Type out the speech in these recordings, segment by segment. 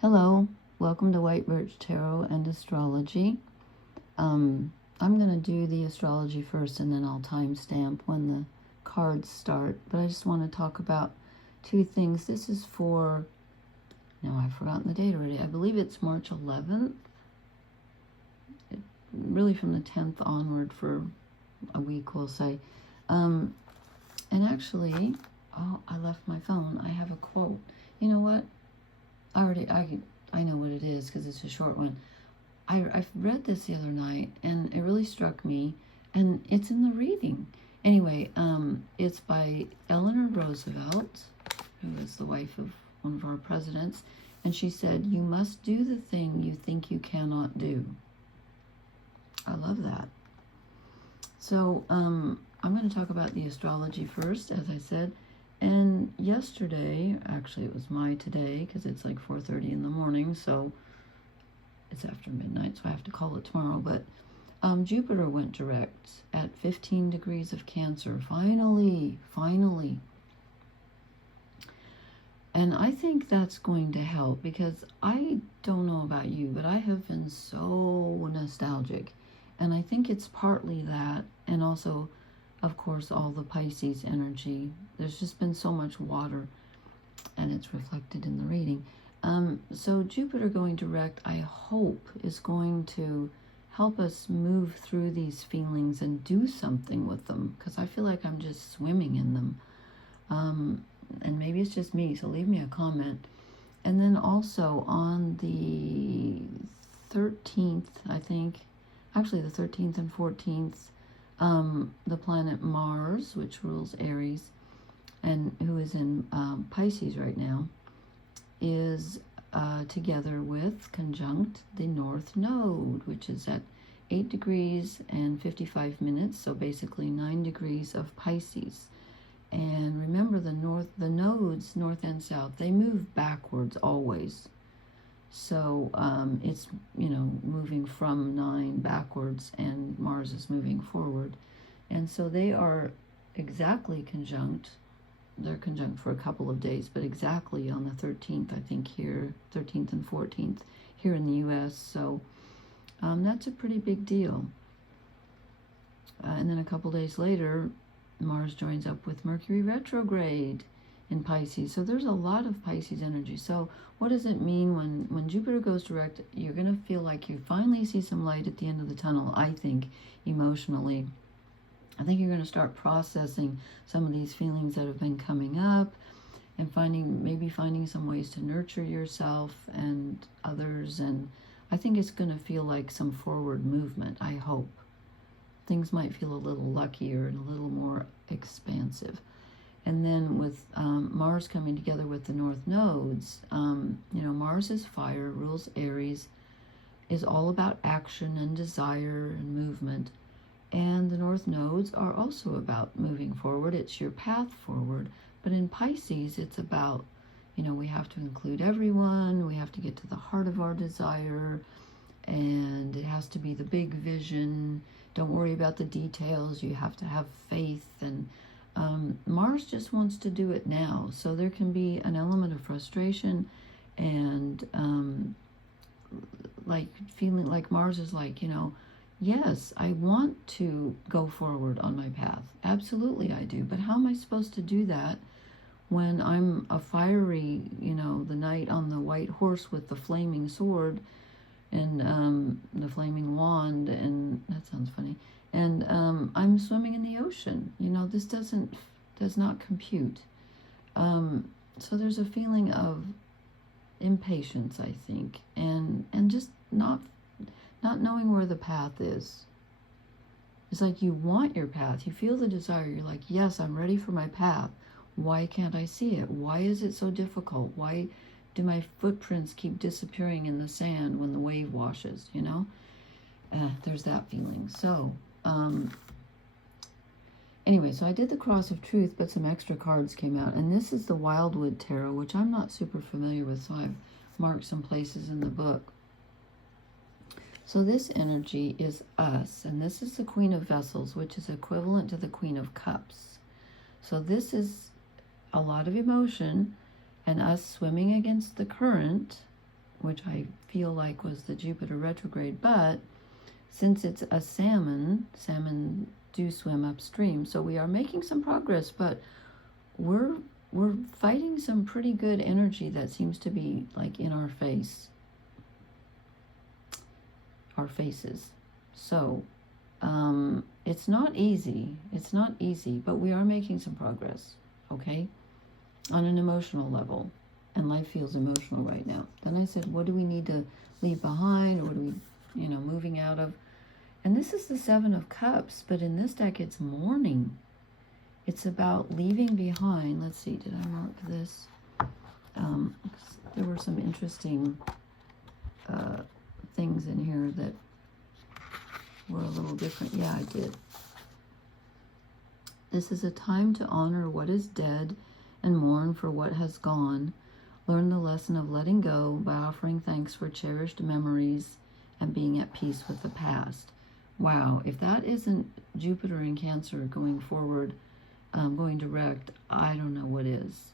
Hello, welcome to White Birch Tarot and Astrology. I'm going to do the astrology first and then I'll timestamp when the cards start. But I just want to talk about two things. This is for, now I've forgotten the date already. I believe it's March 11th. Really from the 10th onward for a week, we'll say. And actually, I left my phone. I have a quote. You know what? I know what it is because it's a short one. I read this the other night and it really struck me, and it's in the reading. Anyway, it's by Eleanor Roosevelt, who was the wife of one of our presidents, and she said, "You must do the thing you think you cannot do." I love that. So I'm going to talk about the astrology first, as I said. And yesterday, actually it was my today, because it's like 4:30 in the morning, so it's after midnight, so I have to call it tomorrow. But Jupiter went direct at 15 degrees of Cancer. Finally. And I think that's going to help, because I don't know about you, but I have been so nostalgic. And I think it's partly that, and also, of course, all the Pisces energy. There's just been so much water, and it's reflected in the reading. So Jupiter going direct, I hope, is going to help us move through these feelings and do something with them, because I feel like I'm just swimming in them. And maybe it's just me, so leave me a comment. And then also on the 13th, I think, actually the 13th and 14th, the planet Mars, which rules Aries, and who is in Pisces right now, is together with, conjunct, the North Node, which is at 8 degrees and 55 minutes, so basically 9 degrees of Pisces. And remember, the nodes, north and south, they move backwards always. So it's, moving from 9 backwards, and Mars is moving forward. And so they are exactly conjunct. They're conjunct for a couple of days, but exactly on the 13th, I think, here, 13th and 14th, here in the U.S. So that's a pretty big deal. And then a couple days later, Mars joins up with Mercury retrograde in Pisces. So there's a lot of Pisces energy. So what does it mean when Jupiter goes direct? You're going to feel like you finally see some light at the end of the tunnel, I think, emotionally. I think you're going to start processing some of these feelings that have been coming up, and maybe finding some ways to nurture yourself and others. And I think it's going to feel like some forward movement, I hope. Things might feel a little luckier and a little more expansive. And then with Mars coming together with the North Nodes, Mars is fire, rules Aries, is all about action and desire and movement. And the North Nodes are also about moving forward. It's your path forward. But in Pisces, it's about, we have to include everyone. We have to get to the heart of our desire. And it has to be the big vision. Don't worry about the details. You have to have faith. And Mars just wants to do it now. So there can be an element of frustration and like feeling like Mars is like, yes, I want to go forward on my path. Absolutely I do. But how am I supposed to do that when I'm a fiery, the knight on the white horse with the flaming sword and the flaming wand, and that sounds funny, and I'm swimming in the ocean. This does not compute. So there's a feeling of impatience, I think, and just not knowing where the path is. It's like you want your path. You feel the desire. You're like, yes, I'm ready for my path. Why can't I see it? Why is it so difficult? Why do my footprints keep disappearing in the sand when the wave washes, there's that feeling. So, anyway, so I did the Cross of Truth, but some extra cards came out. And this is the Wildwood Tarot, which I'm not super familiar with, so I've marked some places in the book. So this energy is us, and this is the Queen of Vessels, which is equivalent to the Queen of Cups. So this is a lot of emotion, and us swimming against the current which I feel like was the Jupiter retrograde. But since it's a salmon do swim upstream, so we are making some progress, but we're fighting some pretty good energy that seems to be like in our faces. So it's not easy. It's not easy, but we are making some progress, okay, on an emotional level. And life feels emotional right now. Then I said, what do we need to leave behind, or what do we, moving out of? And this is the Seven of Cups, but in this deck, it's mourning. It's about leaving behind. Let's see, did I mark this? There were some interesting things in here that were a little different. Yeah, I did. This is a time to honor what is dead and mourn for what has gone. Learn the lesson of letting go by offering thanks for cherished memories and being at peace with the past. Wow, if that isn't Jupiter in Cancer going forward, going direct, I don't know what is.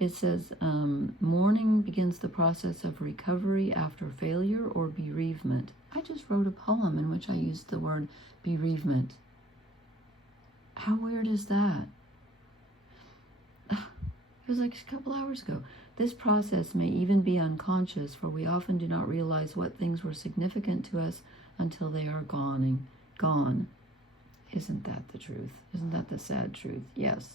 It says, mourning begins the process of recovery after failure or bereavement. I just wrote a poem in which I used the word bereavement. How weird is that? It was like a couple hours ago. This process may even be unconscious, for we often do not realize what things were significant to us until they are gone. Isn't that the truth? Isn't that the sad truth? Yes.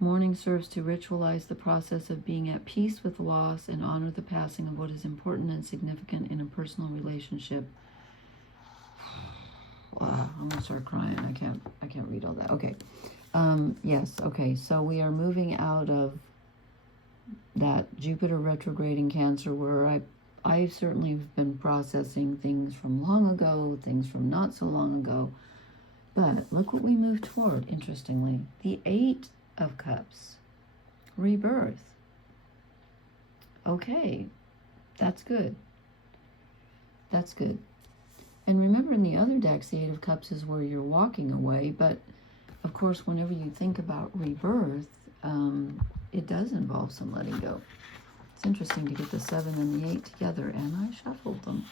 Mourning serves to ritualize the process of being at peace with loss and honor the passing of what is important and significant in a personal relationship. Wow, I'm gonna start crying. I can't read all that. Okay. Yes, okay. So we are moving out of that Jupiter retrograde in Cancer, where I certainly have been processing things from long ago, things from not so long ago. But look what we moved toward, interestingly. The Eight of Cups. Rebirth. Okay. That's good. That's good. And remember, in the other decks, the Eight of Cups is where you're walking away. But, of course, whenever you think about rebirth, it does involve some letting go. It's interesting to get the 7 and the 8 together, and I shuffled them.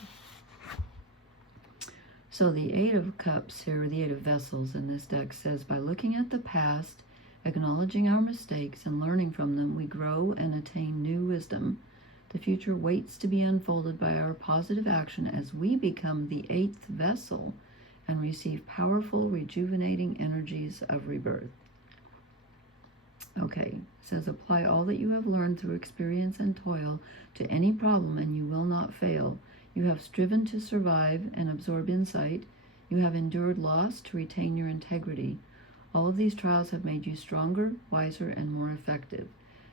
So the Eight of Cups here, the Eight of Vessels in this deck, says, by looking at the past, acknowledging our mistakes, and learning from them, we grow and attain new wisdom. The future waits to be unfolded by our positive action as we become the 8th vessel and receive powerful, rejuvenating energies of rebirth. Okay, it says, apply all that you have learned through experience and toil to any problem and you will not fail. You have striven to survive and absorb insight. You have endured loss to retain your integrity. All of these trials have made you stronger, wiser, and more effective.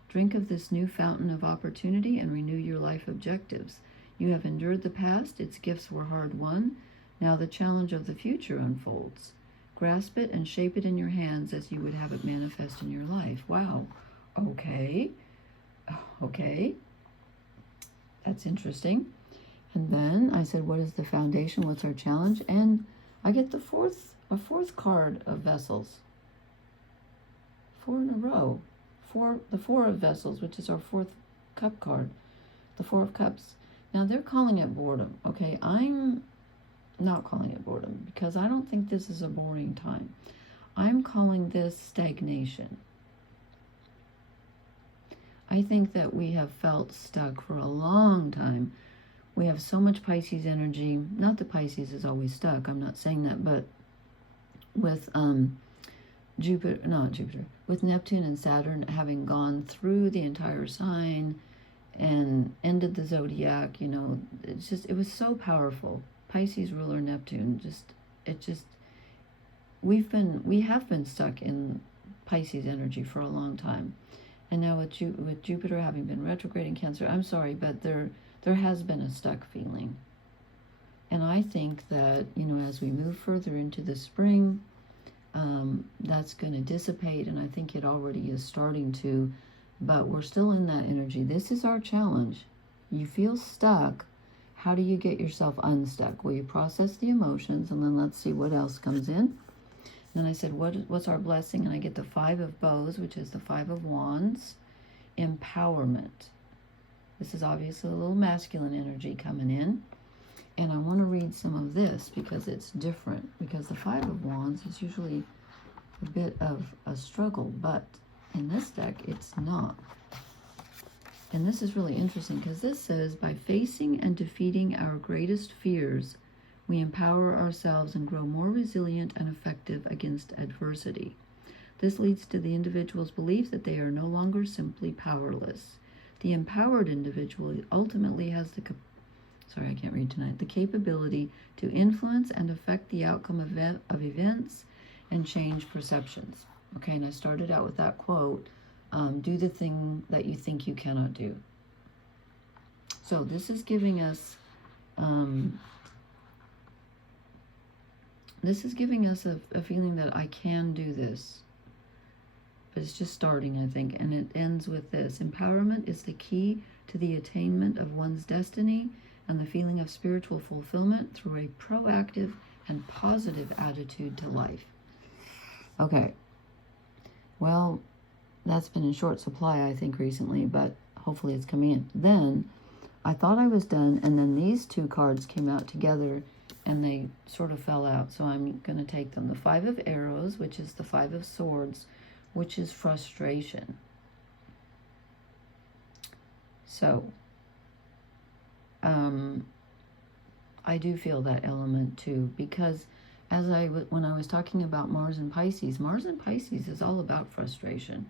Drink of this new fountain of opportunity and renew your life objectives. You have endured the past, its gifts were hard won. Now the challenge of the future unfolds. Grasp it and shape it in your hands as you would have it manifest in your life. Wow. Okay. Okay. That's interesting. And then I said, what is the foundation? What's our challenge? And I get a fourth card of Vessels. 4 in a row. The Four of Vessels, which is our 4th cup card. The 4 of Cups. Now they're calling it boredom. Okay, I'm not calling it boredom because I don't think this is a boring time. I'm calling this stagnation. I think that we have felt stuck for a long time. We have so much Pisces energy. Not that Pisces is always stuck. I'm not saying that, but with with Neptune and Saturn having gone through the entire sign and ended the zodiac, it was so powerful. Pisces ruler Neptune, we have been stuck in Pisces energy for a long time. And now with Jupiter having been retrograde in Cancer, I'm sorry, but there has been a stuck feeling. And I think that, as we move further into the spring, that's going to dissipate, and I think it already is starting to, but we're still in that energy. This is our challenge. You feel stuck. How do you get yourself unstuck? Well, you process the emotions, and then let's see what else comes in. And then I said, what's our blessing? And I get the 5 of Bows, which is the 5 of Wands. Empowerment. This is obviously a little masculine energy coming in. And I want to read some of this because it's different. Because the Five of Wands is usually a bit of a struggle, but in this deck, it's not. And this is really interesting because this says, by facing and defeating our greatest fears, we empower ourselves and grow more resilient and effective against adversity. This leads to the individual's belief that they are no longer simply powerless. The empowered individual ultimately has the capability to influence and affect the outcome of events and change perceptions. Okay, and I started out with that quote, do the thing that you think you cannot do. So this is giving us a feeling that I can do this. But it's just starting, I think, and it ends with this. Empowerment is the key to the attainment of one's destiny and the feeling of spiritual fulfillment through a proactive and positive attitude to life. Okay. Well, that's been in short supply, I think, recently, but hopefully it's coming in. Then, I thought I was done, and then these two cards came out together, and they sort of fell out, so I'm going to take them. The Five of Arrows, which is the Five of Swords, which is frustration. So, I do feel that element too, because when I was talking about Mars and Pisces is all about frustration.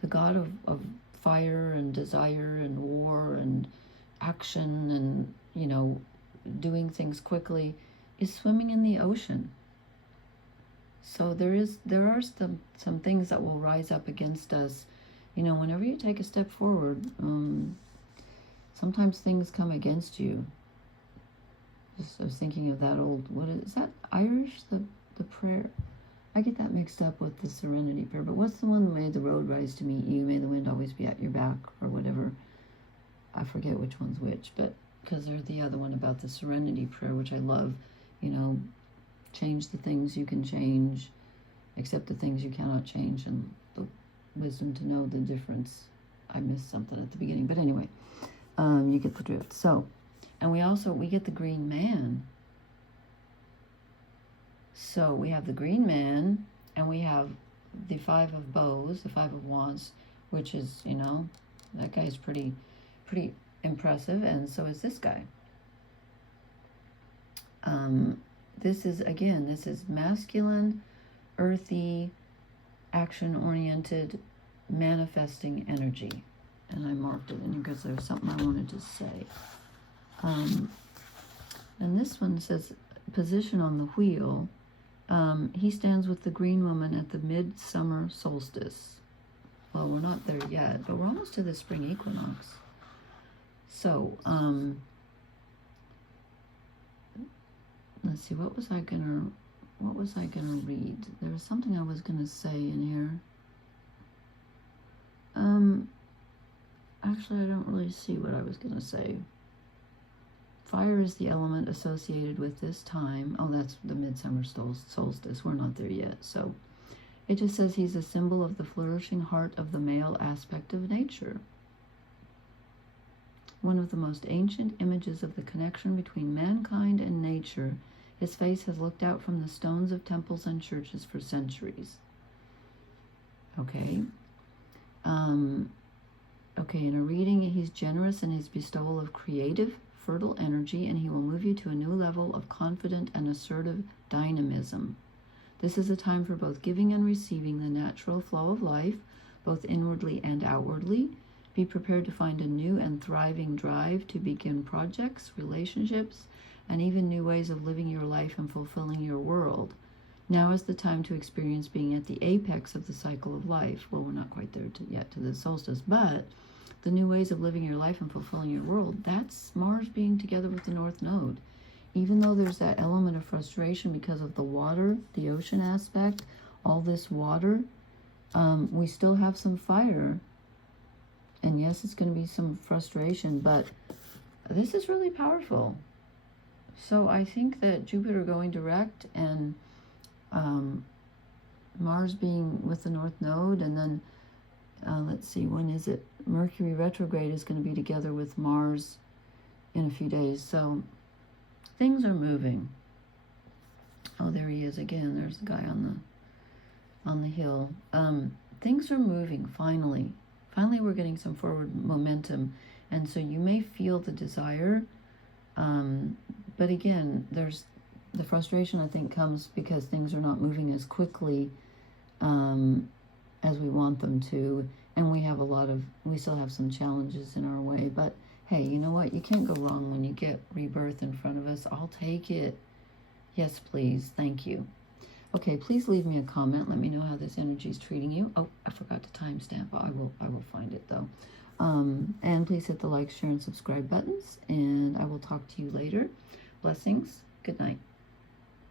The god of fire and desire and war and action and, doing things quickly is swimming in the ocean. So there are some things that will rise up against us. Whenever you take a step forward, sometimes things come against you. I was thinking of that old, what is that Irish, the prayer? I get that mixed up with the Serenity Prayer, but what's the one, may the road rise to meet you, may the wind always be at your back, or whatever. I forget which one's which, but because there's the other one about the Serenity Prayer, which I love, change the things you can change, accept the things you cannot change, and the wisdom to know the difference. I missed something at the beginning, but anyway, you get the drift. So, and we get the Green Man. So we have the Green Man, and we have the Five of Bows, the Five of Wands, which is, that guy's pretty impressive, and so is this guy. This is masculine, earthy, action-oriented, manifesting energy. And I marked it in because there's something I wanted to say. And this one says, position on the wheel. He stands with the green woman at the midsummer solstice. Well, we're not there yet, but we're almost to the spring equinox. So, let's see, what was I gonna read? There was something I was gonna say in here. Actually, I don't really see what I was gonna say. Fire is the element associated with this time. Oh, that's the midsummer solstice. We're not there yet. So it just says he's a symbol of the flourishing heart of the male aspect of nature. One of the most ancient images of the connection between mankind and nature, his face has looked out from the stones of temples and churches for centuries. Okay. In a reading, he's generous in his bestowal of creative, fertile energy, and he will move you to a new level of confident and assertive dynamism. This is a time for both giving and receiving the natural flow of life, both inwardly and outwardly. Be prepared to find a new and thriving drive to begin projects, relationships, and even new ways of living your life and fulfilling your world. Now is the time to experience being at the apex of the cycle of life. Well, we're not quite there yet to the solstice, but the new ways of living your life and fulfilling your world, that's Mars being together with the North Node. Even though there's that element of frustration because of the water, the ocean aspect, all this water, we still have some fire. And yes, it's going to be some frustration, but this is really powerful. So I think that Jupiter going direct and Mars being with the North Node, and then let's see, when is it? Mercury retrograde is going to be together with Mars in a few days. So things are moving. Oh, there he is again. There's the guy on the hill. Things are moving finally. Finally, we're getting some forward momentum, and so you may feel the desire. But again, there's the frustration, I think, comes because things are not moving as quickly as we want them to, and we still have some challenges in our way. But hey, you know what? You can't go wrong when you get rebirth in front of us. I'll take it. Yes, please. Thank you. Okay, please leave me a comment. Let me know how this energy is treating you. Oh, I forgot to timestamp. I will find it though. And please hit the like, share, and subscribe buttons. And I will talk to you later. Blessings. Good night.